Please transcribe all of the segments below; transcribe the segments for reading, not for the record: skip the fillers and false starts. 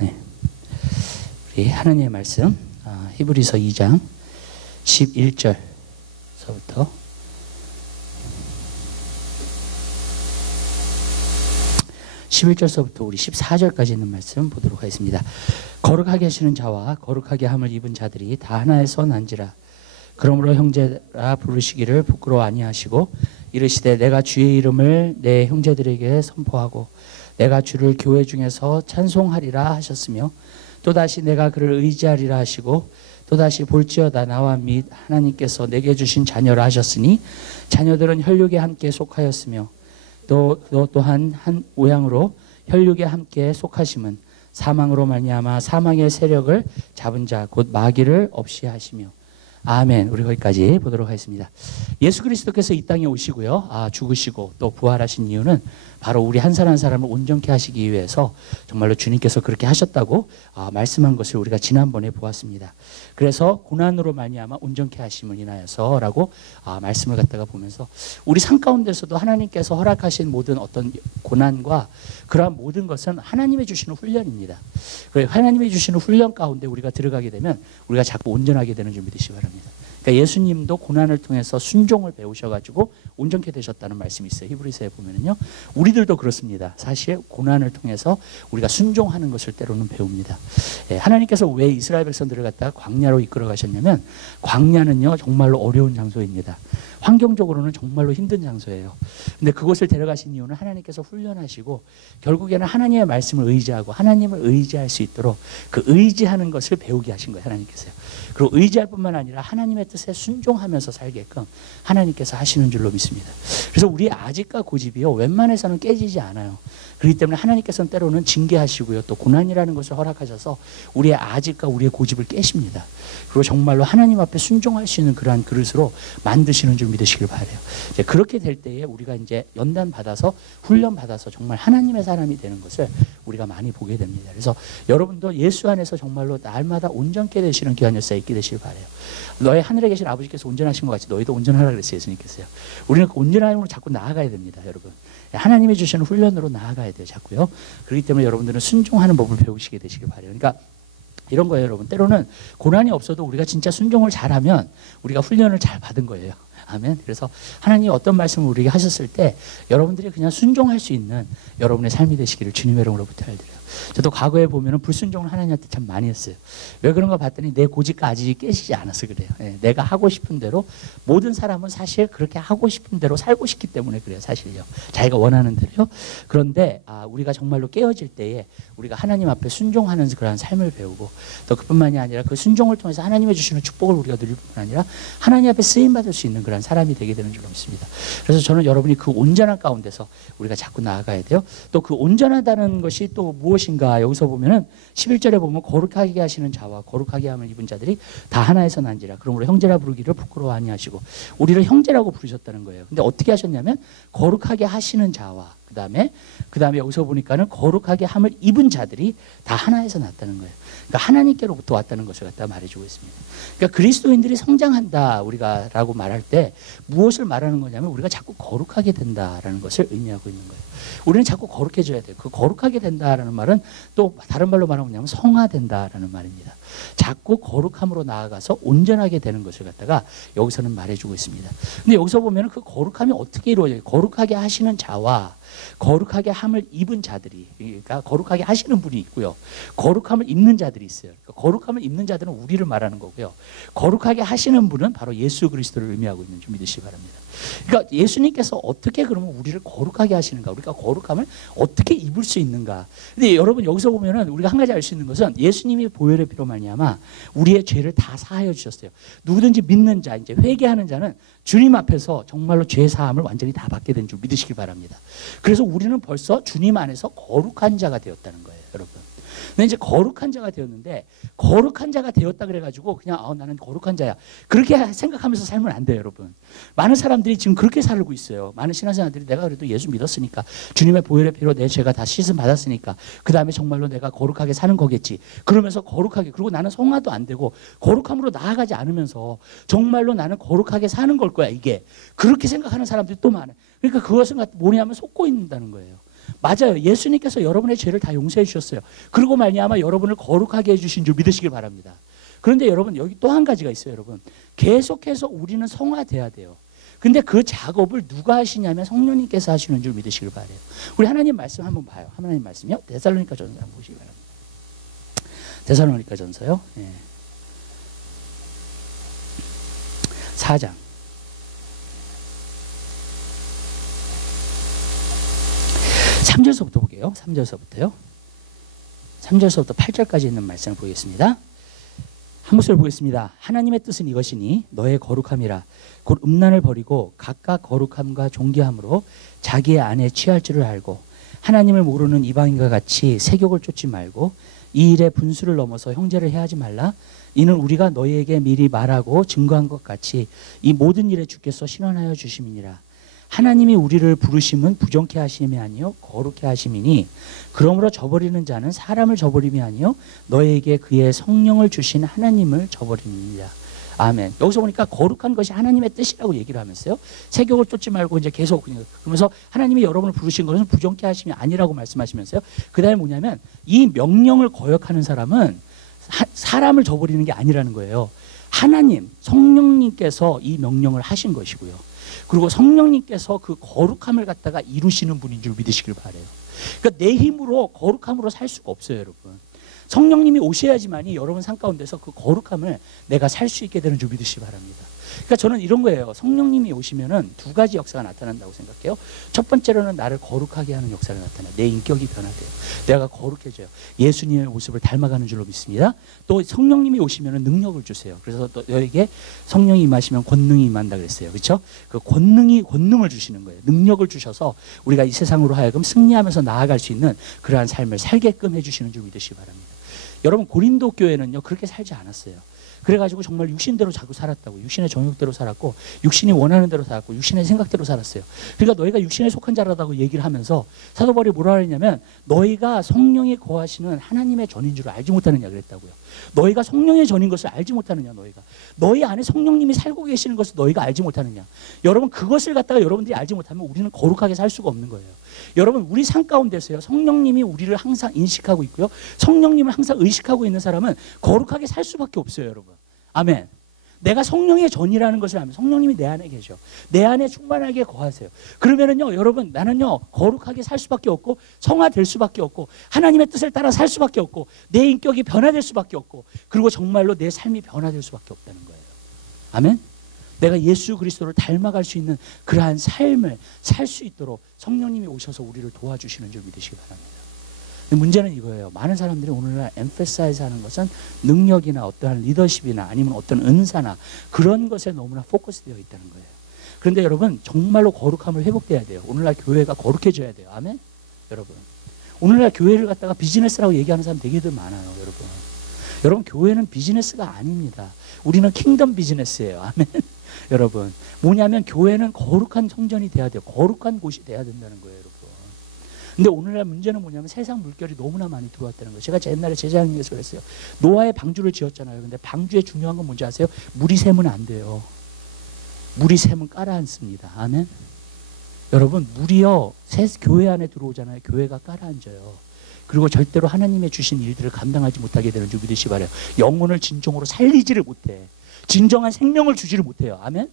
네. 우리 하나님의 말씀 히브리서 2장 11절서부터 11절서부터 우리 14절까지 있는 말씀 보도록 하겠습니다. 거룩하게 하시는 자와 거룩하게 함을 입은 자들이 다 하나에서 난지라. 그러므로 형제라 부르시기를 부끄러워 아니하시고 이르시되 내가 주의 이름을 내 형제들에게 선포하고 내가 주를 교회 중에서 찬송하리라 하셨으며 또다시 내가 그를 의지하리라 하시고 또다시 볼지어다 나와 및 하나님께서 내게 주신 자녀라 하셨으니 자녀들은 혈육에 함께 속하였으며 또한 한 모양으로 혈육에 함께 속하심은 사망으로 말미암아 사망의 세력을 잡은 자 곧 마귀를 없이 하시며. 아멘. 우리 거기까지 보도록 하겠습니다. 예수 그리스도께서 이 땅에 오시고요, 죽으시고 또 부활하신 이유는 바로 우리 한 사람 한 사람을 온전케 하시기 위해서 정말로 주님께서 그렇게 하셨다고 말씀한 것을 우리가 지난번에 보았습니다. 그래서 고난으로 말미암아 온전케 하심을 인하여서라고 말씀을 갖다가 보면서 우리 삶 가운데서도 하나님께서 허락하신 모든 어떤 고난과 그러한 모든 것은 하나님이 주시는 훈련입니다. 하나님이 주시는 훈련 가운데 우리가 들어가게 되면 우리가 자꾸 온전하게 되는 줄 믿으시기 바랍니다. 그러니까 예수님도 고난을 통해서 순종을 배우셔가지고 온전케 되셨다는 말씀이 있어요. 히브리서에 보면은요, 우리들도 그렇습니다. 사실 고난을 통해서 우리가 순종하는 것을 때로는 배웁니다. 하나님께서 왜 이스라엘 백성들을 갖다가 광야로 이끌어 가셨냐면, 광야는요 정말로 어려운 장소입니다. 환경적으로는 정말로 힘든 장소예요. 근데 그곳을 데려가신 이유는 하나님께서 훈련하시고 결국에는 하나님의 말씀을 의지하고 하나님을 의지할 수 있도록 그 의지하는 것을 배우게 하신 거예요. 하나님께서요. 그리고 의지할 뿐만 아니라 하나님의 뜻에 순종하면서 살게끔 하나님께서 하시는 줄로 믿습니다. 그래서 우리의 아집과 고집이요 웬만해서는 깨지지 않아요. 그렇기 때문에 하나님께서는 때로는 징계하시고요 또 고난이라는 것을 허락하셔서 우리의 아집과 우리의 고집을 깨십니다. 그리고 정말로 하나님 앞에 순종할 수 있는 그러한 그릇으로 만드시는 줄 믿으시길 바라요. 이제 그렇게 될 때에 우리가 이제 연단 받아서 훈련 받아서 정말 하나님의 사람이 되는 것을 우리가 많이 보게 됩니다. 그래서 여러분도 예수 안에서 정말로 날마다 온전케 되시는 귀한 역사에 있게 되시길 바라요. 너의 하늘에 계신 아버지께서 온전하신 것 같이 너희도 온전하라 그랬어요. 예수님께서요. 우리는 그 온전함으로 자꾸 나아가야 됩니다. 여러분. 하나님이 주시는 훈련으로 나아가야 돼요. 자꾸요. 그렇기 때문에 여러분들은 순종하는 법을 배우시게 되시길 바라요. 그러니까 이런 거예요, 여러분. 때로는 고난이 없어도 우리가 진짜 순종을 잘하면 우리가 훈련을 잘 받은 거예요. 아멘. 그래서 하나님이 어떤 말씀을 우리에게 하셨을 때 여러분들이 그냥 순종할 수 있는 여러분의 삶이 되시기를 주님의 이름으로 부탁드려요. 저도 과거에 보면은 불순종을 하나님한테 참 많이 했어요. 왜 그런가 봤더니 내 고집과 아직이 깨지지 않아서 그래요. 내가 하고 싶은 대로, 모든 사람은 사실 그렇게 하고 싶은 대로 살고 싶기 때문에 그래요. 사실요. 자기가 원하는 대로요. 그런데 우리가 정말로 깨어질 때에 우리가 하나님 앞에 순종하는 그러한 삶을 배우고 또 그뿐만이 아니라 그 순종을 통해서 하나님이 주시는 축복을 우리가 누릴 뿐만 아니라 하나님 앞에 쓰임받을 수 있는 그런 사람이 되게 되는 줄로 믿습니다. 그래서 저는 여러분이 그 온전한 가운데서 우리가 자꾸 나아가야 돼요. 또 그 온전하다는 것이 또 무엇인가, 여기서 보면은 11절에 보면 거룩하게 하시는 자와 거룩하게 함을 입은 자들이 다 하나에서 난지라. 그러므로 형제라 부르기를 부끄러워 아니하시고, 우리를 형제라고 부르셨다는 거예요. 근데 어떻게 하셨냐면 거룩하게 하시는 자와 그다음에 여기서 보니까는 거룩하게 함을 입은 자들이 다 하나에서 났다는 거예요. 그러니까 하나님께로부터 왔다는 것을 갖다 말해주고 있습니다. 그러니까 그리스도인들이 성장한다 우리가라고 말할 때 무엇을 말하는 거냐면 우리가 자꾸 거룩하게 된다라는 것을 의미하고 있는 거예요. 우리는 자꾸 거룩해져야 돼요. 그 거룩하게 된다라는 말은 또 다른 말로 말하면 뭐냐면 성화된다라는 말입니다. 자꾸 거룩함으로 나아가서 온전하게 되는 것을 갖다가 여기서는 말해주고 있습니다. 근데 여기서 보면 그 거룩함이 어떻게 이루어져요? 거룩하게 하시는 자와 거룩하게 함을 입은 자들이, 그러니까 거룩하게 하시는 분이 있고요, 거룩함을 입는 자들이 있어요. 그러니까 거룩함을 입는 자들은 우리를 말하는 거고요, 거룩하게 하시는 분은 바로 예수 그리스도를 의미하고 있는 줄 믿으시기 바랍니다. 그러니까 예수님께서 어떻게 그러면 우리를 거룩하게 하시는가, 우리가 거룩함을 어떻게 입을 수 있는가. 근데 여러분 여기서 보면은 우리가 한 가지 알 수 있는 것은 예수님이 보혈의 피로 말미암아 우리의 죄를 다 사하여 주셨어요. 누구든지 믿는 자, 이제 회개하는 자는 주님 앞에서 정말로 죄 사함을 완전히 다 받게 된 줄 믿으시기 바랍니다. 그래서 우리는 벌써 주님 안에서 거룩한 자가 되었다는 거예요, 여러분. 근데 이제 거룩한 자가 되었는데, 거룩한 자가 되었다 그래가지고 그냥 나는 거룩한 자야 그렇게 생각하면서 살면 안 돼요, 여러분. 많은 사람들이 지금 그렇게 살고 있어요. 많은 신앙생활들이 내가 그래도 예수 믿었으니까, 주님의 보혈의 피로 내 죄가 다 씻음 받았으니까 그 다음에 정말로 내가 거룩하게 사는 거겠지, 그러면서 거룩하게, 그리고 나는 성화도 안 되고 거룩함으로 나아가지 않으면서 정말로 나는 거룩하게 사는 걸 거야, 이게. 그렇게 생각하는 사람들이 또 많아요. 그러니까 그것은 뭐냐면 속고 있는다는 거예요. 맞아요. 예수님께서 여러분의 죄를 다 용서해 주셨어요. 그리고 말미암아 여러분을 거룩하게 해주신 줄 믿으시길 바랍니다. 그런데 여러분 여기 또 한 가지가 있어요. 여러분 계속해서 우리는 성화돼야 돼요. 근데 그 작업을 누가 하시냐면 성령님께서 하시는 줄 믿으시길 바라요. 우리 하나님 말씀 한번 봐요. 하나님 말씀이요. 데살로니가 전서 한번 보시기 바랍니다. 데살로니가 전서요. 예. 4장. 3절서부터 볼게요. 3절서부터요. 3절서부터 8절까지 있는 말씀을 보겠습니다. 한 목소리 보겠습니다. 하나님의 뜻은 이것이니 너의 거룩함이라 곧 음란을 버리고 각각 거룩함과 존귀함으로 자기의 안에 취할 줄을 알고 하나님을 모르는 이방인과 같이 세욕을 쫓지 말고 이 일에 분수를 넘어서 형제를 해하지 말라. 이는 우리가 너희에게 미리 말하고 증거한 것 같이 이 모든 일에 주께서 신원하여 주심이니라. 하나님이 우리를 부르심은 부정케 하심이 아니요 거룩케 하심이니 그러므로 저버리는 자는 사람을 저버림이 아니요 너에게 그의 성령을 주신 하나님을 저버림이니라. 아멘. 여기서 보니까 거룩한 것이 하나님의 뜻이라고 얘기를 하면서요. 세욕을 쫓지 말고 이제 계속 그러면서 하나님이 여러분을 부르신 것은 부정케 하심이 아니라고 말씀하시면서요. 그다음에 뭐냐면 이 명령을 거역하는 사람은 사람을 저버리는 게 아니라는 거예요. 하나님, 성령님께서 이 명령을 하신 것이고요. 그리고 성령님께서 그 거룩함을 갖다가 이루시는 분인 줄 믿으시길 바라요. 그러니까 내 힘으로 거룩함으로 살 수가 없어요, 여러분. 성령님이 오셔야지만이 여러분 삶 가운데서 그 거룩함을 내가 살 수 있게 되는 줄 믿으시기 바랍니다. 그러니까 저는 이런 거예요. 성령님이 오시면은 두 가지 역사가 나타난다고 생각해요. 첫 번째로는 나를 거룩하게 하는 역사를 나타나요. 내 인격이 변화돼요. 내가 거룩해져요. 예수님의 모습을 닮아가는 줄로 믿습니다. 또 성령님이 오시면은 능력을 주세요. 그래서 또 너에게 성령이 임하시면 권능이 임한다 그랬어요. 그렇죠? 그 권능을 주시는 거예요. 능력을 주셔서 우리가 이 세상으로 하여금 승리하면서 나아갈 수 있는 그러한 삶을 살게끔 해주시는 줄 믿으시기 바랍니다. 여러분 고린도 교회는요 그렇게 살지 않았어요. 그래가지고 정말 육신대로 자꾸 살았다고. 육신의 정욕대로 살았고 육신이 원하는 대로 살았고 육신의 생각대로 살았어요. 그러니까 너희가 육신에 속한 자라다고 얘기를 하면서 사도 바울이 뭐라 그랬냐면 너희가 성령이 거하시는 하나님의 전인 줄 알지 못하느냐 그랬다고요. 너희가 성령의 전인 것을 알지 못하느냐. 너희 안에 성령님이 살고 계시는 것을 너희가 알지 못하느냐. 여러분 그것을 갖다가 여러분들이 알지 못하면 우리는 거룩하게 살 수가 없는 거예요. 여러분 우리 삶 가운데서요 성령님이 우리를 항상 인식하고 있고요 성령님을 항상 의식하고 있는 사람은 거룩하게 살 수밖에 없어요. 여러분 아멘. 내가 성령의 전이라는 것을 알면 성령님이 내 안에 계셔. 내 안에 충만하게 거하세요. 그러면은요 여러분 나는요 거룩하게 살 수밖에 없고 성화될 수밖에 없고 하나님의 뜻을 따라 살 수밖에 없고 내 인격이 변화될 수밖에 없고 그리고 정말로 내 삶이 변화될 수밖에 없다는 거예요. 아멘. 내가 예수 그리스도를 닮아갈 수 있는 그러한 삶을 살 수 있도록 성령님이 오셔서 우리를 도와주시는 줄 믿으시기 바랍니다. 근데 문제는 이거예요. 많은 사람들이 오늘날 emphasize 하는 것은 능력이나 어떠한 리더십이나 아니면 어떤 은사나 그런 것에 너무나 포커스되어 있다는 거예요. 그런데 여러분 정말로 거룩함을 회복돼야 돼요. 오늘날 교회가 거룩해져야 돼요. 아멘? 여러분 오늘날 교회를 갖다가 비즈니스라고 얘기하는 사람 되게들 많아요. 여러분 교회는 비즈니스가 아닙니다. 우리는 킹덤 비즈니스예요. 아멘? 여러분 뭐냐면 교회는 거룩한 성전이 돼야 돼요. 거룩한 곳이 돼야 된다는 거예요. 여러분 근데 오늘날 문제는 뭐냐면 세상 물결이 너무나 많이 들어왔다는 거예요. 제가 옛날에 제자님에서 그랬어요. 노아의 방주를 지었잖아요. 근데 방주의 중요한 건 뭔지 아세요? 물이 새면 안 돼요. 물이 새면 깔아앉습니다. 아멘. 여러분 물이요 교회 안에 들어오잖아요. 교회가 깔아앉아요. 그리고 절대로 하나님의 주신 일들을 감당하지 못하게 되는 줄 믿으시 바라요. 영혼을 진정으로 살리지를 못해. 진정한 생명을 주지를 못해요. 아멘.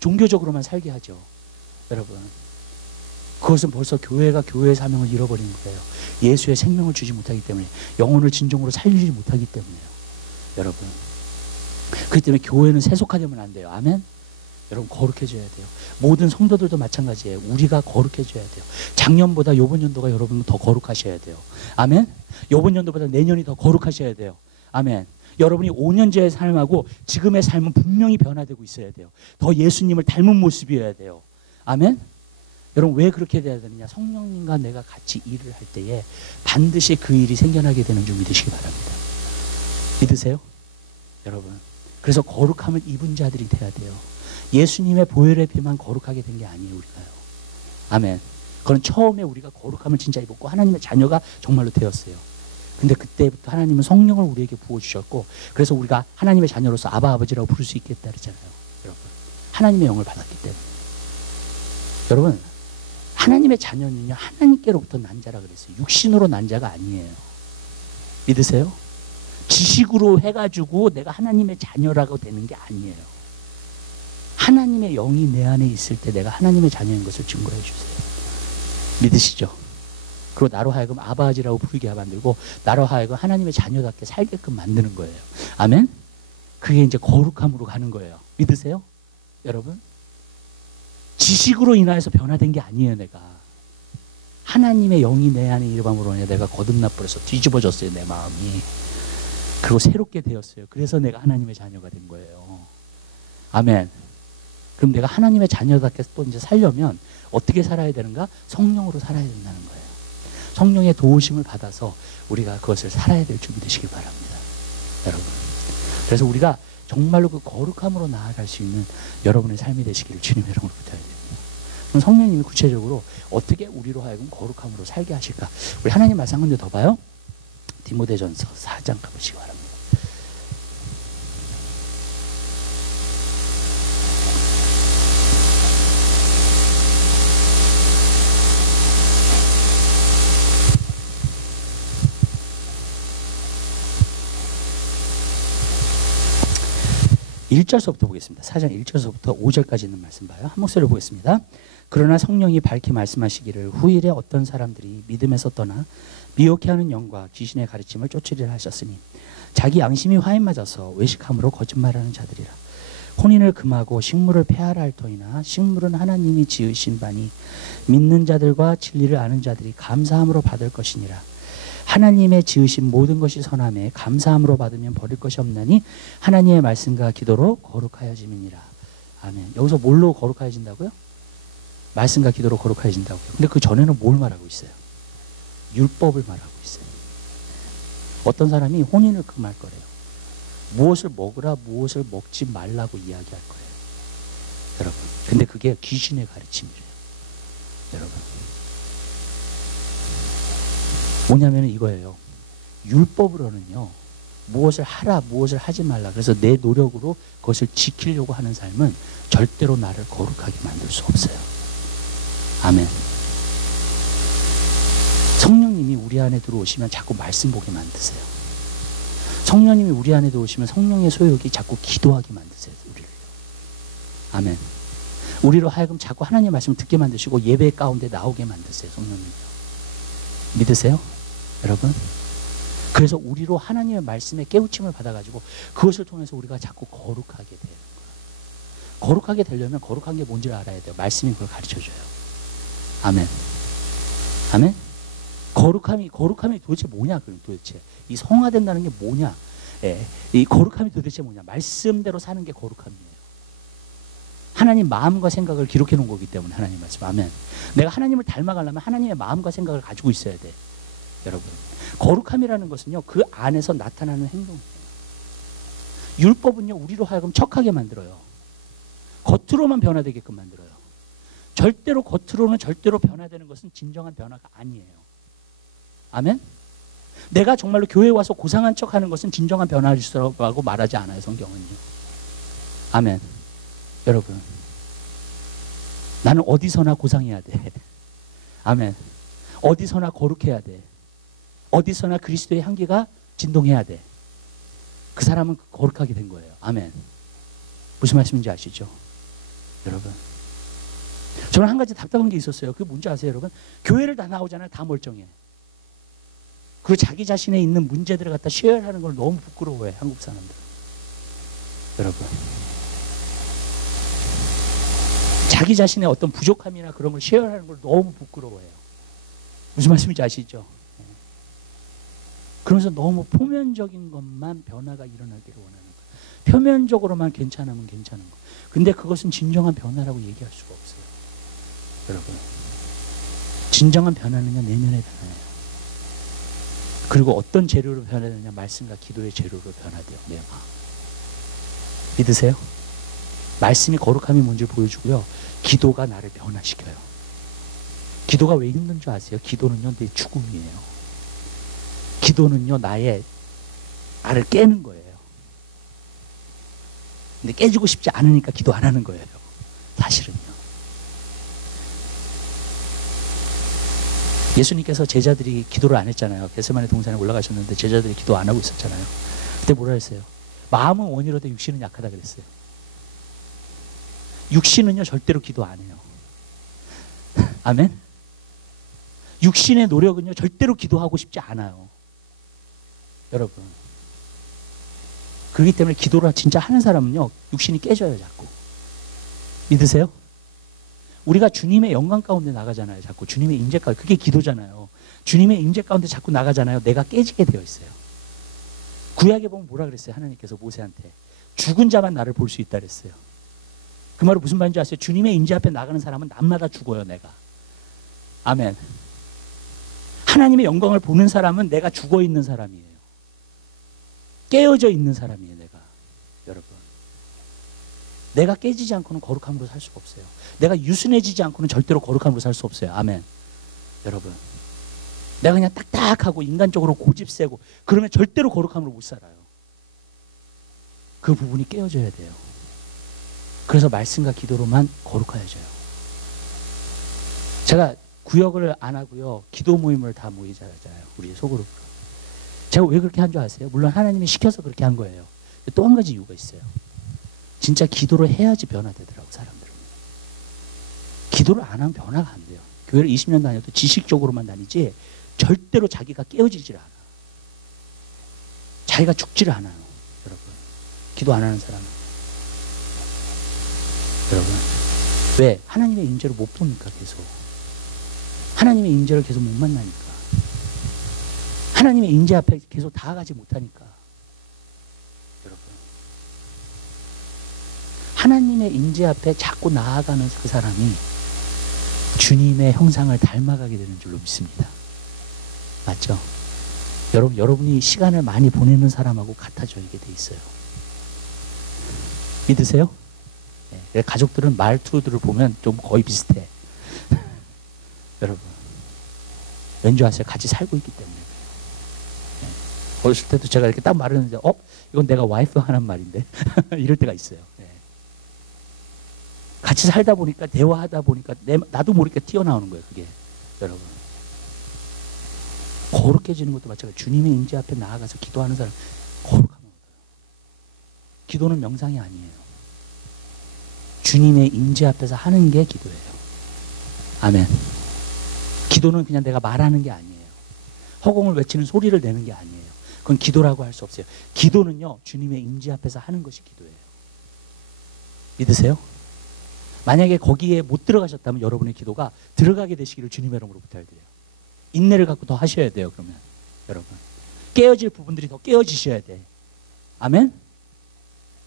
종교적으로만 살게 하죠. 여러분 그것은 벌써 교회가 교회의 사명을 잃어버린 거예요. 예수의 생명을 주지 못하기 때문에 영혼을 진정으로 살리지 못하기 때문에요. 여러분 그렇기 때문에 교회는 세속화되면 안 돼요. 아멘. 여러분 거룩해져야 돼요. 모든 성도들도 마찬가지예요. 우리가 거룩해져야 돼요. 작년보다 이번 연도가 여러분 더 거룩하셔야 돼요. 아멘. 이번 연도보다 내년이 더 거룩하셔야 돼요. 아멘. 여러분이 5년째의 삶하고 지금의 삶은 분명히 변화되고 있어야 돼요. 더 예수님을 닮은 모습이어야 돼요. 아멘. 여러분 왜 그렇게 돼야 되느냐. 성령님과 내가 같이 일을 할 때에 반드시 그 일이 생겨나게 되는 줄 믿으시기 바랍니다. 믿으세요? 여러분 그래서 거룩함을 입은 자들이 돼야 돼요. 예수님의 보혈의 피만 거룩하게 된 게 아니에요. 우리가요. 아멘. 그건 처음에 우리가 거룩함을 진짜 입었고 하나님의 자녀가 정말로 되었어요. 근데 그때부터 하나님은 성령을 우리에게 부어주셨고 그래서 우리가 하나님의 자녀로서 아바 아버지라고 부를 수 있겠다 그러잖아요. 여러분 하나님의 영을 받았기 때문에. 여러분 하나님의 자녀는요, 하나님께로부터 난 자라 그랬어요. 육신으로 난 자가 아니에요. 믿으세요? 지식으로 해가지고 내가 하나님의 자녀라고 되는 게 아니에요. 하나님의 영이 내 안에 있을 때 내가 하나님의 자녀인 것을 증거해 주세요. 믿으시죠? 그리고 나로 하여금 아버지라고 부르게 만들고 나로 하여금 하나님의 자녀답게 살게끔 만드는 거예요. 아멘? 그게 이제 거룩함으로 가는 거예요. 믿으세요? 여러분? 지식으로 인하여서 변화된 게 아니에요. 내가 하나님의 영이 내 안에 일방으로 내가 거듭나버려서 뒤집어졌어요. 내 마음이. 그리고 새롭게 되었어요. 그래서 내가 하나님의 자녀가 된 거예요. 아멘. 그럼 내가 하나님의 자녀답게 또 이제 살려면 어떻게 살아야 되는가? 성령으로 살아야 된다는 거예요. 성령의 도우심을 받아서 우리가 그것을 살아야 될 준비 되시길 바랍니다. 여러분. 그래서 우리가 정말로 그 거룩함으로 나아갈 수 있는 여러분의 삶이 되시기를 주님의 이름으로 부탁드립니다. 그럼 성령님이 구체적으로 어떻게 우리로 하여금 거룩함으로 살게 하실까? 우리 하나님 말씀 한 군데 더 봐요. 디모데전서 4장 가보시기 바랍니다. 1절서부터 보겠습니다. 4장 1절서부터 5절까지 있는 말씀 봐요. 한 목소리로 보겠습니다. 그러나 성령이 밝히 말씀하시기를 후일에 어떤 사람들이 믿음에서 떠나 미혹해 하는 영과 귀신의 가르침을 쫓으리라 하셨으니 자기 양심이 화인 맞아서 외식함으로 거짓말하는 자들이라. 혼인을 금하고 식물을 폐하라 할 터이나 식물은 하나님이 지으신 바니 믿는 자들과 진리를 아는 자들이 감사함으로 받을 것이니라. 하나님의 지으신 모든 것이 선함에 감사함으로 받으면 버릴 것이 없나니 하나님의 말씀과 기도로 거룩하여짐이니라. 아멘. 여기서 뭘로 거룩하여진다고요? 말씀과 기도로 거룩하여진다고요. 근데 그 전에는 뭘 말하고 있어요? 율법을 말하고 있어요. 어떤 사람이 혼인을 금할 거래요. 무엇을 먹으라 무엇을 먹지 말라고 이야기할 거예요. 여러분. 근데 그게 귀신의 가르침이래요. 여러분. 뭐냐면 이거예요. 율법으로는요. 무엇을 하라 무엇을 하지 말라. 그래서 내 노력으로 그것을 지키려고 하는 삶은 절대로 나를 거룩하게 만들 수 없어요. 아멘. 성령님이 우리 안에 들어오시면 자꾸 말씀 보게 만드세요. 성령님이 우리 안에 들어오시면 성령의 소욕이 자꾸 기도하게 만드세요. 우리를. 아멘. 우리로 하여금 자꾸 하나님의 말씀을 듣게 만드시고 예배 가운데 나오게 만드세요. 성령님이요. 믿으세요? 여러분? 그래서 우리로 하나님의 말씀에 깨우침을 받아가지고 그것을 통해서 우리가 자꾸 거룩하게 되는 거예요. 거룩하게 되려면 거룩한 게 뭔지를 알아야 돼요. 말씀이 그걸 가르쳐줘요. 아멘. 아멘? 거룩함이 도대체 뭐냐? 그럼 도대체. 이 성화된다는 게 뭐냐? 예, 이 거룩함이 도대체 뭐냐? 말씀대로 사는 게 거룩함이에요. 하나님 마음과 생각을 기록해 놓은 거기 때문에 하나님 말씀. 아멘. 내가 하나님을 닮아가려면 하나님의 마음과 생각을 가지고 있어야 돼. 여러분. 거룩함이라는 것은요. 그 안에서 나타나는 행동이에요. 율법은요. 우리로 하여금 척하게 만들어요. 겉으로만 변화되게끔 만들어요. 겉으로는 절대로 변화되는 것은 진정한 변화가 아니에요. 아멘? 내가 정말로 교회에 와서 고상한 척하는 것은 진정한 변화라고 말하지 않아요. 성경은요. 아멘. 여러분, 나는 어디서나 고상해야 돼. 아멘. 어디서나 거룩해야 돼. 어디서나 그리스도의 향기가 진동해야 돼. 그 사람은 거룩하게 된 거예요. 아멘. 무슨 말씀인지 아시죠? 여러분. 저는 한 가지 답답한 게 있었어요. 그게 뭔지 아세요, 여러분? 교회를 다 나오잖아요. 다 멀쩡해. 그리고 자기 자신에 있는 문제들을 갖다 쉐어하는 걸 너무 부끄러워해, 한국 사람들. 여러분. 자기 자신의 어떤 부족함이나 그런 걸 쉐어하는 걸 너무 부끄러워해요. 무슨 말씀인지 아시죠? 그러면서 너무 표면적인 것만 변화가 일어나기를 원하는 거예요. 표면적으로만 괜찮으면 괜찮은 거. 근데 그것은 진정한 변화라고 얘기할 수가 없어요. 여러분. 진정한 변화는요, 내면의 변화예요. 그리고 어떤 재료로 변화되느냐? 말씀과 기도의 재료로 변화돼요. 내 마음. 믿으세요? 말씀이 거룩함이 뭔지 보여주고요. 기도가 나를 변화시켜요. 기도가 왜 힘든 줄 아세요? 기도는요, 내 죽음이에요. 기도는요, 나를 깨는 거예요. 근데 깨지고 싶지 않으니까 기도 안 하는 거예요. 사실은요. 예수님께서 제자들이 기도를 안 했잖아요. 겟세마네 동산에 올라가셨는데 제자들이 기도 안 하고 있었잖아요. 그때 뭐라 했어요? 마음은 원이로되 육신은 약하다 그랬어요. 육신은요 절대로 기도 안 해요. 아멘? 육신의 노력은요 절대로 기도하고 싶지 않아요. 여러분, 그렇기 때문에 기도를 진짜 하는 사람은요 육신이 깨져요. 자꾸 믿으세요? 우리가 주님의 영광 가운데 나가잖아요. 자꾸 주님의 임재 가운데, 그게 기도잖아요. 주님의 임재 가운데 자꾸 나가잖아요. 내가 깨지게 되어 있어요. 구약에 보면 뭐라 그랬어요? 하나님께서 모세한테 죽은 자만 나를 볼 수 있다 그랬어요. 그 말은 무슨 말인지 아세요? 주님의 임재 앞에 나가는 사람은 날마다 죽어요. 내가. 아멘. 하나님의 영광을 보는 사람은 내가 죽어 있는 사람이에요. 깨어져 있는 사람이에요. 내가. 여러분, 내가 깨지지 않고는 거룩함으로 살 수가 없어요. 내가 유순해지지 않고는 절대로 거룩함으로 살 수 없어요. 아멘. 여러분, 내가 그냥 딱딱하고 인간적으로 고집세고 그러면 절대로 거룩함으로 못 살아요. 그 부분이 깨어져야 돼요. 그래서 말씀과 기도로만 거룩해져요. 제가 구역을 안 하고요, 기도 모임을 다 모이잖아요. 우리 소그룹으로. 제가 왜 그렇게 한 줄 아세요? 물론 하나님이 시켜서 그렇게 한 거예요. 또 한 가지 이유가 있어요. 진짜 기도를 해야지 변화되더라고, 사람들은. 기도를 안 하면 변화가 안 돼요. 교회를 20년 다녀도 지식적으로만 다니지 절대로 자기가 깨어지질 않아. 자기가 죽지를 않아요. 여러분, 기도 안 하는 사람은. 여러분, 왜? 하나님의 임재를 못 보니까. 계속 하나님의 임재를 계속 못 만나니까. 하나님의 임재 앞에 계속 다가가지 못하니까. 여러분, 하나님의 임재 앞에 자꾸 나아가는 그 사람이 주님의 형상을 닮아가게 되는 줄로 믿습니다. 맞죠? 여러분이 시간을 많이 보내는 사람하고 같아져야게 돼 있어요. 믿으세요? 네. 가족들은 말투들을 보면 좀 거의 비슷해. 여러분, 왠지 아세요? 같이 살고 있기 때문에. 네. 어렸을 때도 제가 이렇게 딱 말을 했는데, 이건 내가 와이프 하는 말인데. 이럴 때가 있어요. 네. 같이 살다 보니까, 대화하다 보니까 나도 모르게 튀어나오는 거예요. 그게. 여러분, 거룩해지는 것도 마찬가지예요. 주님의 임재 앞에 나아가서 기도하는 사람 거룩함을 얻어요. 기도는 명상이 아니에요. 주님의 임재 앞에서 하는 게 기도예요. 아멘. 기도는 그냥 내가 말하는 게 아니에요. 허공을 외치는 소리를 내는 게 아니에요. 그건 기도라고 할 수 없어요. 기도는요, 주님의 임재 앞에서 하는 것이 기도예요. 믿으세요? 만약에 거기에 못 들어가셨다면 여러분의 기도가 들어가게 되시기를 주님의 이름으로 부탁드려요. 인내를 갖고 더 하셔야 돼요. 그러면 여러분, 깨어질 부분들이 더 깨어지셔야 돼. 아멘?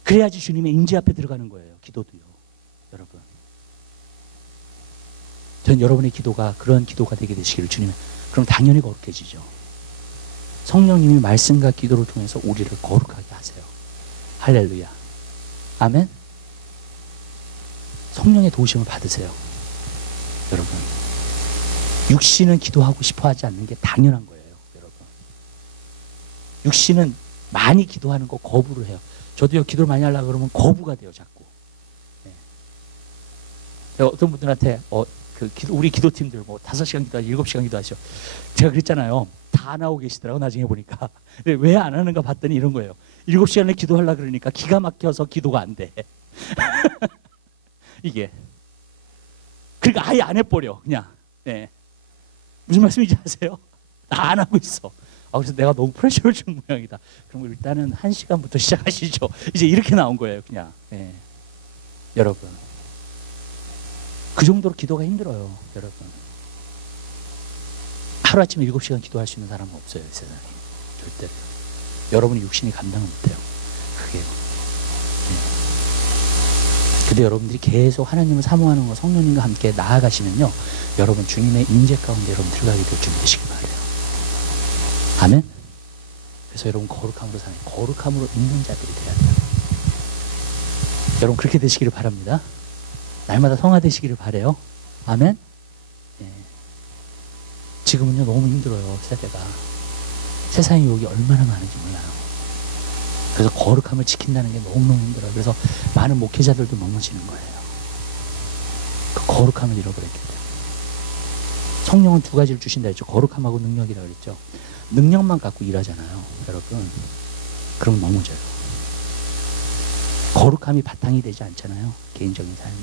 그래야지 주님의 임재 앞에 들어가는 거예요. 기도도요. 여러분, 전 여러분의 기도가 그런 기도가 되게 되시기를 주님의, 그럼 당연히 거룩해지죠. 성령님이 말씀과 기도를 통해서 우리를 거룩하게 하세요. 할렐루야. 아멘? 성령의 도우심을 받으세요. 여러분, 육신은 기도하고 싶어 하지 않는 게 당연한 거예요. 여러분, 육신은 많이 기도하는 거 거부를 해요. 저도요, 기도를 많이 하려고 그러면 거부가 돼요. 자꾸. 네. 제가 어떤 분들한테 우리 기도팀들 5시간 기도하시고 7시간 기도하시죠. 제가 그랬잖아요. 다 안 하고 계시더라고. 나중에 보니까. 왜 안 하는가 봤더니 이런 거예요. 7시간을 기도하려고 그러니까 기가 막혀서 기도가 안 돼. 이게. 그러니까 아예 안 해버려. 그냥. 네. 무슨 말씀인지 아세요? 나 안 하고 있어. 그래서 내가 너무 프레셔를 준 모양이다. 그럼 일단은 1시간부터 시작하시죠. 이제 이렇게 나온 거예요. 그냥. 네. 여러분, 그 정도로 기도가 힘들어요. 여러분, 하루아침에 7시간 기도할 수 있는 사람은 없어요. 이 세상에. 절대로. 여러분이 육신이 감당을 못해요. 그게. 네. 근데 여러분들이 계속 하나님을 사모하는 거, 성령님과 함께 나아가시면요, 여러분 주님의 임재 가운데 여러분 들어가게 될 줄 믿으시기 바래요. 아멘. 그래서 여러분 거룩함으로 사는, 거룩함으로 있는 자들이 돼야 돼요. 여러분 그렇게 되시기를 바랍니다. 날마다 성화되시기를 바래요. 아멘. 네. 지금은요 너무 힘들어요. 세대가. 세상의 유혹이 얼마나 많은지 몰라요. 그래서 거룩함을 지킨다는 게 너무너무 힘들어요. 그래서 많은 목회자들도 넘어지는 거예요. 그 거룩함을 잃어버렸기 때문에. 성령은 두 가지를 주신다 했죠. 거룩함하고 능력이라고 그랬죠. 능력만 갖고 일하잖아요, 여러분. 그럼 넘어져요. 거룩함이 바탕이 되지 않잖아요, 개인적인 삶에.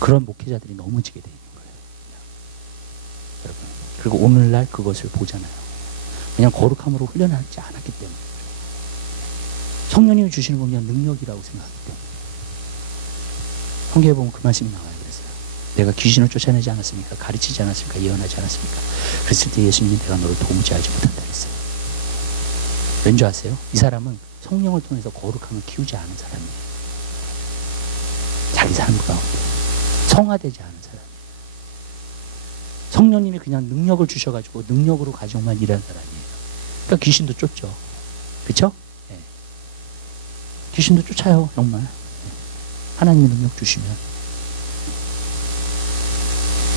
그런 목회자들이 넘어지게 되는 거예요, 여러분. 그리고 오늘날 그것을 보잖아요. 그냥 거룩함으로 훈련하지 않았기 때문에. 성령님이 주시는 건 그냥 능력이라고 생각하기 때문에. 성경에 보면 그 말씀이 나와요. 그래서요, 내가 귀신을 쫓아내지 않았습니까? 가르치지 않았습니까? 예언하지 않았습니까? 그랬을 때 예수님이 내가 너를 도무지 알지 못한다 그랬어요. 왠지 아세요? 이 사람은 성령을 통해서 거룩함을 키우지 않은 사람이에요. 자기 삶 가운데 성화되지 않은 사람이에요. 성령님이 그냥 능력을 주셔가지고 능력으로 가정만 일하는 사람이에요. 그러니까 귀신도 쫓죠. 그렇죠? 네. 귀신도 쫓아요, 정말. 네. 하나님의 능력 주시면.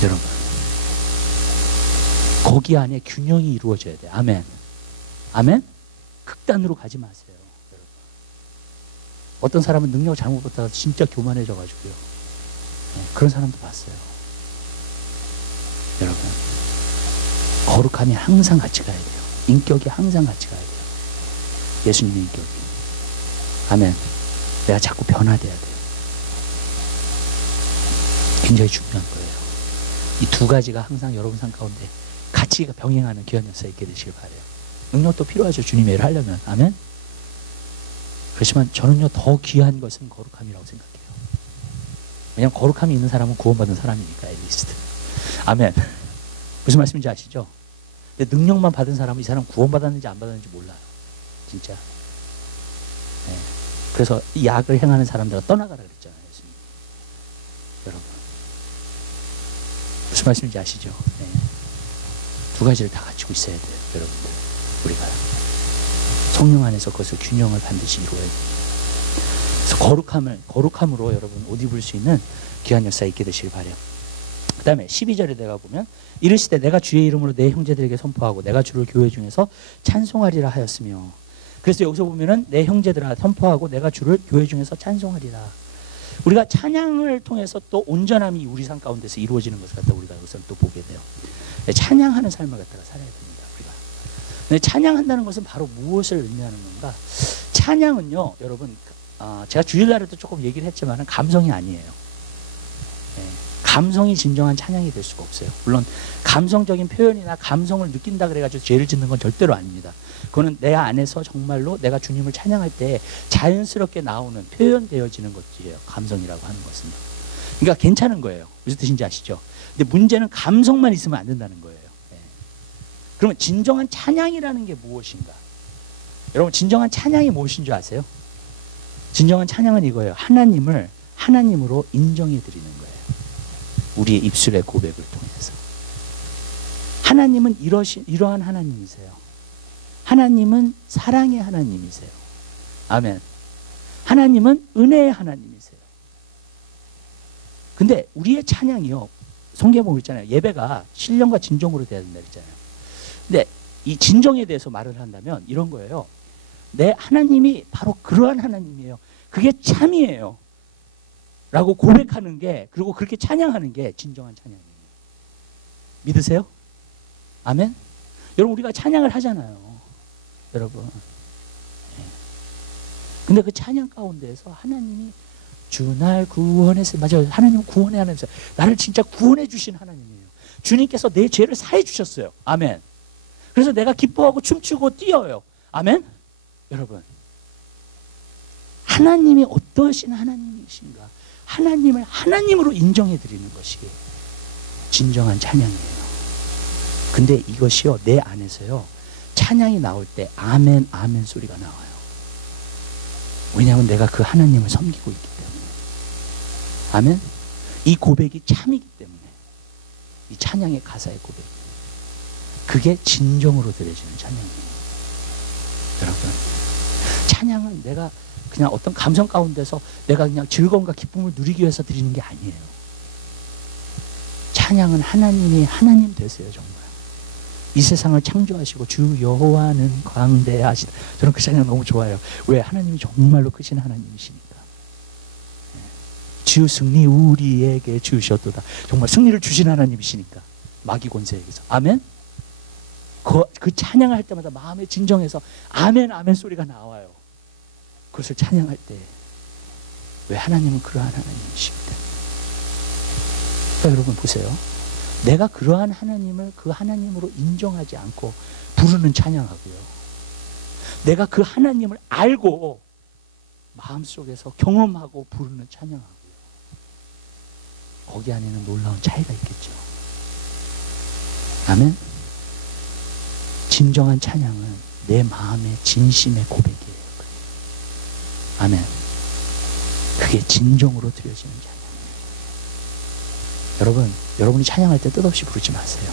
여러분, 거기 안에 균형이 이루어져야 돼요. 아멘. 아멘? 극단으로 가지 마세요, 여러분. 어떤 사람은 능력을 잘못 받다가 진짜 교만해져가지고요. 네, 그런 사람도 봤어요. 여러분, 거룩함이 항상 같이 가야 돼요. 인격이 항상 같이 가야 돼요. 예수님의 인격이. 아멘. 내가 자꾸 변화돼야 돼요. 굉장히 중요한 거예요. 이 두 가지가 항상 여러분 삶 가운데 같이 병행하는 귀한 역사 있게 되시길 바라요. 능력도 필요하죠, 주님의 일을 하려면. 아멘. 그렇지만 저는요, 더 귀한 것은 거룩함이라고 생각해요. 왜냐하면 거룩함이 있는 사람은 구원받은 사람이니까, 앨리스트. 아멘. 무슨 말씀인지 아시죠? 근데 능력만 받은 사람은 이 사람 구원받았는지 안 받았는지 몰라요, 진짜. 네. 그래서 이 악을 행하는 사람들은 떠나가라 그랬잖아요, 예수님. 여러분, 무슨 말씀인지 아시죠? 네. 두 가지를 다 갖추고 있어야 돼요, 여러분들. 우리가 성령 안에서 그것을 균형을 반드시 이루어야 됩니다. 그래서 거룩함으로 여러분 옷 입을 수 있는 귀한 역사 있게 되시길 바라요. 그 다음에 12절에 내가 보면 이르시되 내가 주의 이름으로 내 형제들에게 선포하고 내가 주를 교회 중에서 찬송하리라 하였으며. 그래서 여기서 보면은 내 형제들아 선포하고 내가 주를 교회 중에서 찬송하리라. 우리가 찬양을 통해서 또 온전함이 우리 삶 가운데서 이루어지는 것을 갖다 우리가 여기서 또 보게 돼요. 찬양하는 삶을 갖다가 살아야 됩니다, 우리가. 근데 찬양한다는 것은 바로 무엇을 의미하는 건가? 찬양은요, 여러분, 제가 주일날에도 조금 얘기를 했지만 감성이 아니에요. 네. 감성이 진정한 찬양이 될 수가 없어요. 물론 감성적인 표현이나 감성을 느낀다 그래가지고 죄를 짓는 건 절대로 아닙니다. 그거는 내 안에서 정말로 내가 주님을 찬양할 때 자연스럽게 나오는 표현되어지는 것이에요, 감성이라고 하는 것은요. 그러니까 괜찮은 거예요. 무슨 뜻인지 아시죠? 근데 문제는 감성만 있으면 안 된다는 거예요. 네. 그러면 진정한 찬양이라는 게 무엇인가? 여러분, 진정한 찬양이 무엇인 줄 아세요? 진정한 찬양은 이거예요. 하나님을 하나님으로 인정해 드리는 거예요. 우리의 입술의 고백을 통해서. 하나님은 이러한 하나님이세요. 하나님은 사랑의 하나님이세요. 아멘. 하나님은 은혜의 하나님이세요. 근데 우리의 찬양이요, 성경에 보면 있잖아요, 예배가 신령과 진정으로 돼야 된다 그랬잖아요. 근데 이 진정에 대해서 말을 한다면 이런 거예요. 내 하나님이 바로 그러한 하나님이에요. 그게 참이에요 라고 고백하는 게, 그리고 그렇게 찬양하는 게 진정한 찬양이에요. 믿으세요? 아멘? 여러분, 우리가 찬양을 하잖아요, 여러분. 네. 근데 그 찬양 가운데에서 하나님이 주 날 구원했어요. 맞아요. 하나님은 구원의 하나님이세요. 나를 진짜 구원해 주신 하나님이에요. 주님께서 내 죄를 사해 주셨어요. 아멘. 그래서 내가 기뻐하고 춤추고 뛰어요. 아멘. 여러분, 하나님이 어떠신 하나님이신가, 하나님을 하나님으로 인정해 드리는 것이 진정한 찬양이에요. 근데 이것이요, 내 안에서요, 찬양이 나올 때 아멘 아멘 소리가 나와요. 왜냐하면 내가 그 하나님을 섬기고 있기 때문에. 아멘. 이 고백이 참이기 때문에, 이 찬양의 가사의 고백, 그게 진정으로 드려지는 찬양이에요. 여러분, 찬양은 내가 그냥 어떤 감성 가운데서 내가 그냥 즐거움과 기쁨을 누리기 위해서 드리는 게 아니에요. 찬양은 하나님이 하나님 되세요. 정말 이 세상을 창조하시고 주 여호와는 광대하시다. 저는 그 찬양 너무 좋아요. 왜? 하나님이 정말로 크신 하나님이시니까. 주 승리 우리에게 주셨도다. 정말 승리를 주신 하나님이시니까. 마귀 권세에게서. 아멘? 그 찬양을 할 때마다 마음에 진정해서 아멘 아멘 소리가 나와요. 그것을 찬양할 때 왜 하나님은 그러한 하나님이시기 때문에. 그러니까 여러분 보세요. 내가 그러한 하나님을 그 하나님으로 인정하지 않고 부르는 찬양하고요, 내가 그 하나님을 알고 마음속에서 경험하고 부르는 찬양하고요, 거기 안에는 놀라운 차이가 있겠죠. 아멘? 진정한 찬양은 내 마음의 진심의 고백이에요. 아멘. 그게 진정으로 드려지는 찬양이에요. 여러분이 찬양할 때 뜻없이 부르지 마세요.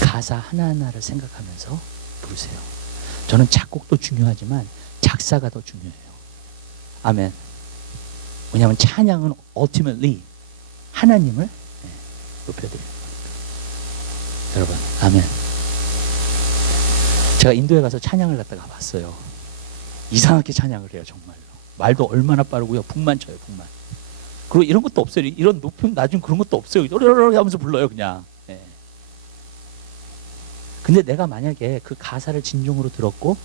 가사 하나하나를 생각하면서 부르세요. 저는 작곡도 중요하지만 작사가 더 중요해요. 아멘. 왜냐하면 찬양은 ultimately 하나님을 높여드려요. 여러분, 아멘. 제가 인도에 가서 찬양을 갖다가 봤어요. 이상하게 찬양을 해요, 정말로. 말도 얼마나 빠르고요. 북만 쳐요, 북만. 그리고 이런 것도 없어요. 이런 높임, 낮은 그런 것도 없어요. 으르르르 하면서 불러요, 그냥. 네. 근데 내가 만약에 그 가사를 진정으로 들었고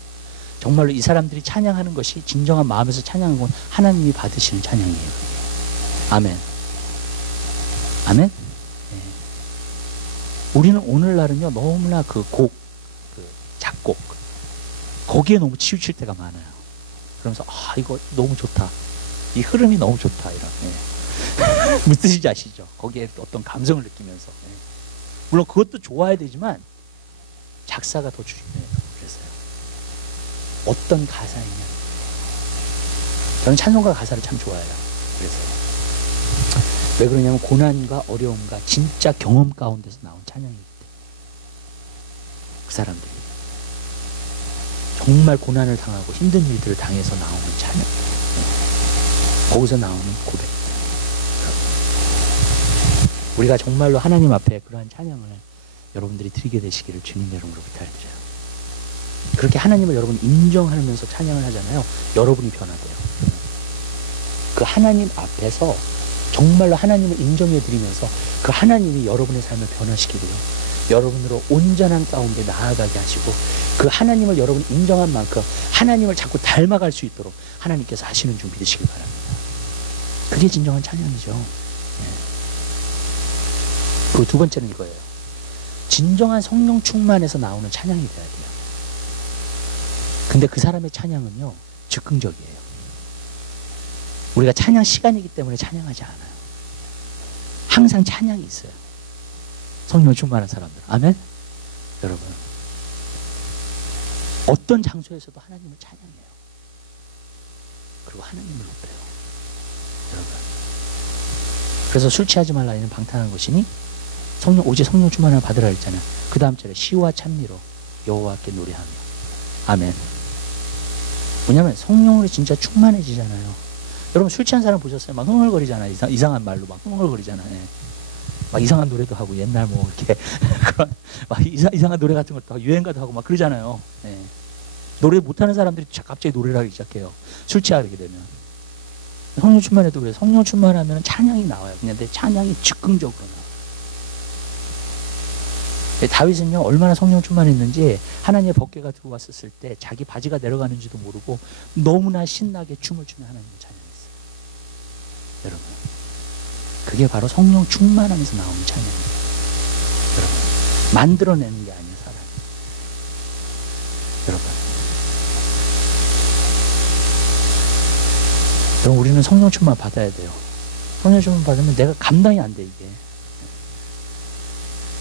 정말로 이 사람들이 찬양하는 것이 진정한 마음에서 찬양한 건 하나님이 받으시는 찬양이에요. 아멘. 아멘? 네. 우리는 오늘날은요, 너무나 그 작곡, 거기에 너무 치우칠 때가 많아요. 그러면서 이거 너무 좋다, 이 흐름이 너무 좋다, 이런. 무슨 뜻인지 아시죠? 거기에 어떤 감성을 느끼면서. 물론 그것도 좋아야 되지만 작사가 더 중요해요. 그래서요, 어떤 가사이냐. 저는 찬송가 가사를 참 좋아해요. 그래서요. 왜 그러냐면 고난과 어려움과 진짜 경험 가운데서 나온 찬양이기 때문에. 그 사람들이 정말 고난을 당하고 힘든 일들을 당해서 나오는 찬양, 거기서 나오는 고백. 우리가 정말로 하나님 앞에 그러한 찬양을 여러분들이 드리게 되시기를 주님 이름으로 부탁드려요. 그렇게 하나님을 여러분 인정하면서 찬양을 하잖아요. 여러분이 변화돼요. 그 하나님 앞에서 정말로 하나님을 인정해 드리면서 그 하나님이 여러분의 삶을 변화시키고요, 여러분으로 온전한 가운데 나아가게 하시고, 그 하나님을 여러분이 인정한 만큼 하나님을 자꾸 닮아갈 수 있도록 하나님께서 하시는 중 믿으시길 바랍니다. 그게 진정한 찬양이죠. 그 두 번째는 이거예요. 진정한 성령 충만에서 나오는 찬양이 돼야 돼요. 근데 그 사람의 찬양은요, 즉흥적이에요. 우리가 찬양 시간이기 때문에 찬양하지 않아요. 항상 찬양이 있어요. 성령 충만한 사람들. 아멘? 여러분, 어떤 장소에서도 하나님을 찬양해요. 그리고 하나님을 높여요. 여러분, 그래서 술 취하지 말라 이는 방탕한 것이니 오직 성령 충만을 받으라 했잖아요. 그 다음 절에 시와 찬미로 여호와께 노래하며. 아멘. 뭐냐면 성령으로 진짜 충만해지잖아요. 여러분, 술 취한 사람 보셨어요? 막 흥얼거리잖아요. 이상한 말로 막 흥얼거리잖아요. 막 이상한 노래도 하고, 옛날 뭐 이렇게 그런 막 이상한 노래 같은 것도 하고 유행가도 하고 막 그러잖아요. 네. 노래 못하는 사람들이 갑자기 노래를 하기 시작해요. 술 취하게 되면. 성령 충만해도 그래요. 성령 충만하면 찬양이 나와요. 그냥 내 찬양이 즉흥적으로 나와요. 다윗은요, 얼마나 성령 충만했는지 하나님의 법궤가 들어왔었을 때 자기 바지가 내려가는지도 모르고 너무나 신나게 춤을 추며 하나님을 찬양했어요. 여러분, 그게 바로 성령 충만하면서 나오는 찬양이에요. 여러분, 만들어내는 게 아니에요, 사람이. 여러분, 우리는 성령 충만 받아야 돼요. 성령 충만 받으면 내가 감당이 안 돼, 이게.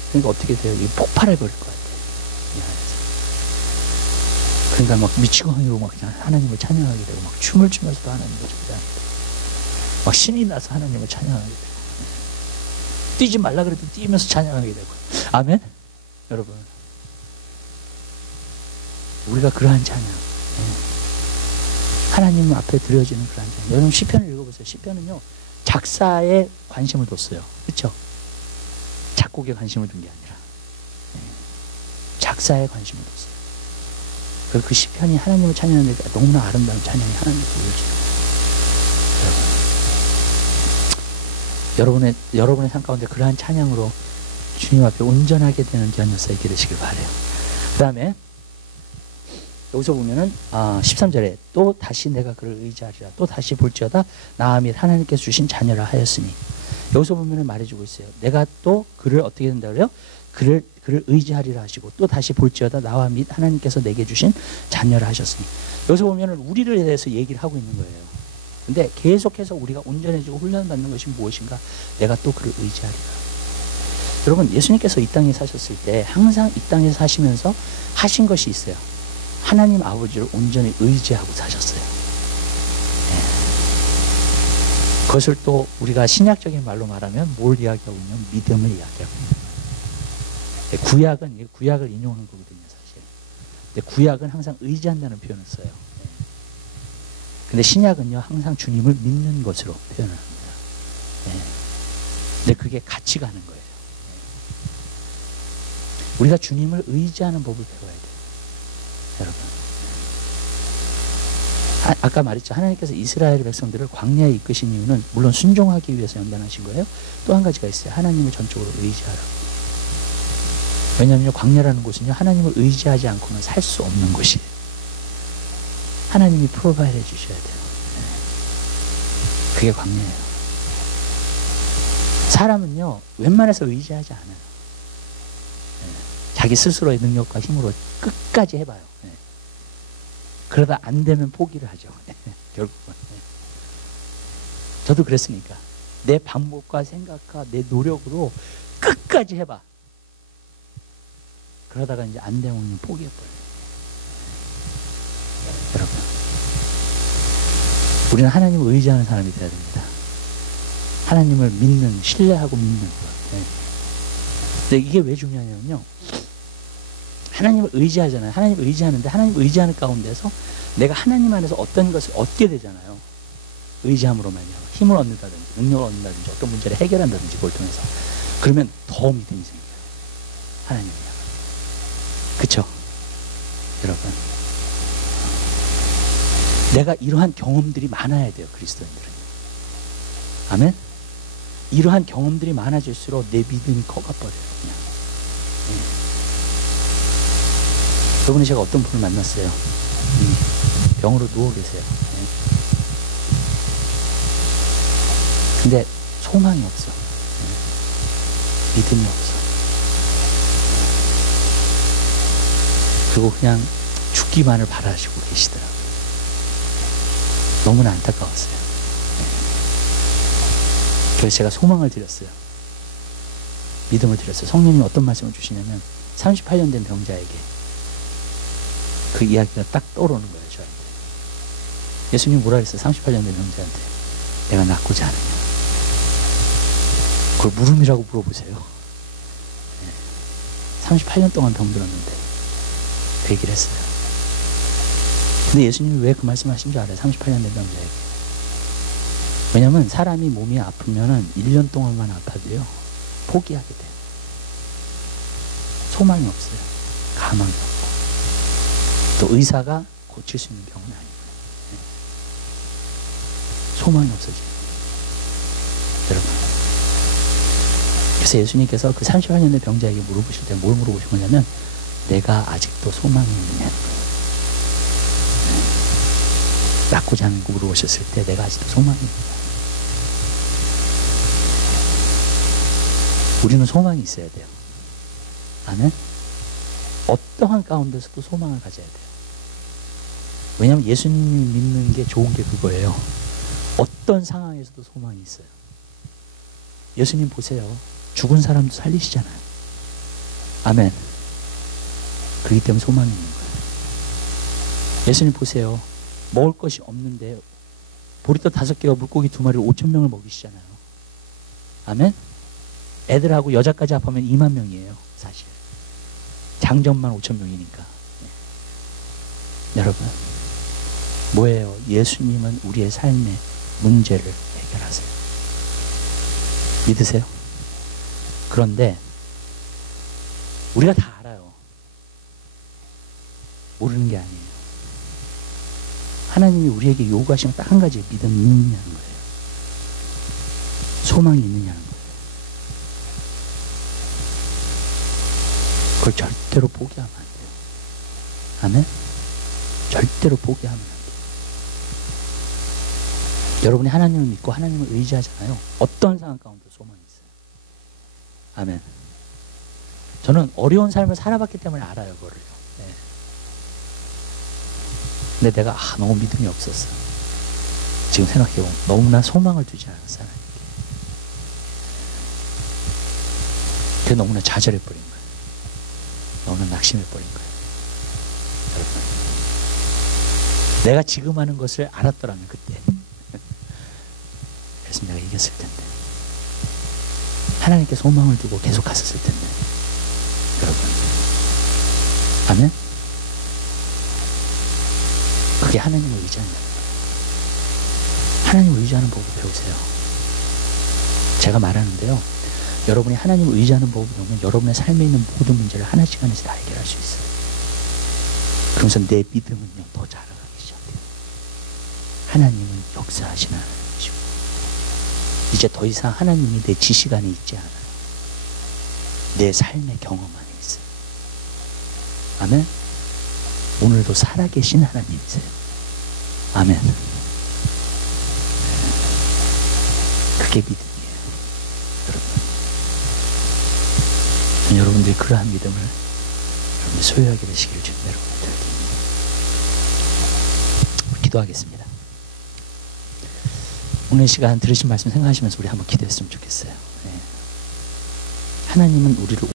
그러니까 어떻게 돼요? 이게 폭발해버릴 것 같아요. 이 안에서. 그러니까 막 미치광이로 막 그냥 하나님을 찬양하게 되고, 막 춤을 추면서도 하나님을 찬양하게 되고, 막 신이 나서 하나님을 찬양하게 되고, 뛰지 말라 그래도 뛰면서 찬양하게 되고. 아멘? 여러분, 우리가 그러한 찬양, 하나님 앞에 드려지는 그러한 찬양. 여러분, 시편을 읽어보세요. 시편은요, 작사에 관심을 뒀어요. 그렇죠? 작곡에 관심을 둔 게 아니라 작사에 관심을 뒀어요. 그래서 그 시편이 하나님을 찬양하는 데 너무나 아름다운 찬양이 하나님을 보여줘요. 여러분의 삶 가운데 그러한 찬양으로 주님 앞에 온전하게 되는 견여사에 기르시길 바래요. 그 다음에 여기서 보면은 13절에 또 다시 내가 그를 의지하리라. 또 다시 볼지어다 나 및 하나님께서 주신 자녀라 하였으니, 여기서 보면은 말해주고 있어요. 내가 또 그를 어떻게 된다 그래요? 그를 의지하리라 하시고 또 다시 볼지어다 나와 및 하나님께서 내게 주신 자녀라 하셨으니, 여기서 보면은 우리를 대해서 얘기를 하고 있는 거예요. 근데 계속해서 우리가 온전해지고 훈련받는 것이 무엇인가? 내가 또 그를 의지하리라. 여러분, 예수님께서 이 땅에 사셨을 때 항상 이 땅에 사시면서 하신 것이 있어요. 하나님 아버지를 온전히 의지하고 사셨어요. 그것을 또 우리가 신약적인 말로 말하면 뭘 이야기하고 있냐면 믿음을 이야기하고 있는 거예요. 구약을 인용한 거거든요, 사실. 근데 구약은 항상 의지한다는 표현을 써요. 근데 신약은요, 항상 주님을 믿는 것으로 표현을 합니다. 근데 그게 같이 가는 거예요. 우리가 주님을 의지하는 법을 배워야 돼요, 여러분. 아까 말했죠. 하나님께서 이스라엘 백성들을 광야에 이끄신 이유는 물론 순종하기 위해서 연단하신 거예요. 또 한 가지가 있어요. 하나님을 전적으로 의지하라고. 왜냐하면 광야라는 곳은요, 하나님을 의지하지 않고는 살 수 없는 곳이에요. 하나님이 프로바이드 해주셔야 돼요. 그게 광야예요. 사람은요, 웬만해서 의지하지 않아요. 자기 스스로의 능력과 힘으로 끝까지 해봐요. 그러다 안 되면 포기를 하죠. 결국은. 저도 그랬으니까. 내 방법과 생각과 내 노력으로 끝까지 해봐. 그러다가 이제 안 되면 포기해버려요. 여러분, 우리는 하나님을 의지하는 사람이 되어야 됩니다. 하나님을 믿는, 신뢰하고 믿는 것. 근데 이게 왜 중요하냐면요, 하나님을 의지하잖아요. 하나님을 의지하는데 하나님을 의지하는 가운데서 내가 하나님 안에서 어떤 것을 얻게 되잖아요. 의지함으로 말미암아 힘을 얻는다든지 능력을 얻는다든지 어떤 문제를 해결한다든지 그걸 통해서. 그러면 더 믿음이 생겨요. 하나님을 향해. 그쵸? 여러분, 내가 이러한 경험들이 많아야 돼요, 그리스도인들은. 아멘? 이러한 경험들이 많아질수록 내 믿음이 커가버려요, 그냥. 저번에 제가 어떤 분을 만났어요. 병으로 누워 계세요. 근데 소망이 없어. 믿음이 없어. 그리고 그냥 죽기만을 바라시고 계시더라고요. 너무나 안타까웠어요. 그래서 제가 소망을 드렸어요. 믿음을 드렸어요. 성령님이 어떤 말씀을 주시냐면 38년 된 병자에게 그 이야기가 딱 떠오르는 거예요, 저한테. 예수님이 뭐라 그랬어요? 38년 된 병자한테. 내가 낫고자 하느냐. 그걸 물음이라고 물어보세요. 38년 동안 병들었는데 그 얘기를 했어요. 근데 예수님이 왜 그 말씀 하신 줄 알아요? 38년 된 병자에게. 왜냐면 사람이 몸이 아프면은 1년 동안만 아파도요, 포기하게 돼요. 소망이 없어요. 가망이 없고. 또 의사가 고칠 수 있는 병은 아니고요. 소망이 없어져요. 여러분. 그래서 예수님께서 그 38년 된 병자에게 물어보실 때 뭘 물어보신 거냐면 내가 아직도 소망이 있느냐는 거예요. 낫고자 하는 거 물어보셨을 때 내가 아직도 소망이 있느냐. 우리는 소망이 있어야 돼요. 아멘? 어떠한 가운데서도 소망을 가져야 돼요. 왜냐하면 예수님이 믿는 게 좋은 게 그거예요. 어떤 상황에서도 소망이 있어요. 예수님 보세요. 죽은 사람도 살리시잖아요. 아멘. 그렇기 때문에 소망이 있는 거예요. 예수님 보세요. 먹을 것이 없는데 보리떡 5개와 물고기 2마리를 5,000명을 먹이시잖아요. 아멘. 애들하고 여자까지 합하면 2만 명이에요, 사실. 장정만 5,000명이니까. 여러분, 뭐예요? 예수님은 우리의 삶의 문제를 해결하세요. 믿으세요? 그런데 우리가 다 알아요. 모르는 게 아니에요. 하나님이 우리에게 요구하시는 딱 한 가지, 믿음이 있느냐는 거예요. 소망이 있느냐는 거예요. 그걸 절대로 포기하면 안 돼요. 아멘? 절대로 포기하면 안 돼요. 여러분이 하나님을 믿고 하나님을 의지하잖아요. 어떤 상황 가운데도 소망이 있어요. 아멘. 저는 어려운 삶을 살아봤기 때문에 알아요, 그거를요. 네. 근데 내가 너무 믿음이 없었어. 지금 생각해보면 너무나 소망을 두지 않았어, 하나님께. 그게 너무나 좌절해버린 거예요. 너무나 낙심해버린 거예요. 여러분, 내가 지금 하는 것을 알았더라면 그때 그래서 내가 이겼을 텐데, 하나님께 소망을 두고 계속 갔었을 텐데. 여러분, 아멘? 그게 하나님을 의지하는 거예요. 하나님을 의지하는 법을 배우세요. 제가 말하는데요, 여러분이 하나님을 의지하는 법을 배우면 여러분의 삶에 있는 모든 문제를 하나씩 하나씩 다 해결할 수 있어요. 그러면서 내 믿음은요, 더 자라가기 시작해요. 하나님은 역사하시는 하나님이시고, 이제 더 이상 하나님이 내 지식 안에 있지 않아요. 내 삶의 경험 안에 있어요. 아멘? 오늘도 살아계신 하나님이세요. 아멘. 그게 믿음이에요. 여러분, 여러분들이 그러한 믿음을 여러분이 소유하게 되시기를 주님 여러분을 드립니다. 기도하겠습니다. 오늘 시간 들으신 말씀 생각하시면서 우리 한번 기도했으면 좋겠어요. 네. 하나님은 우리를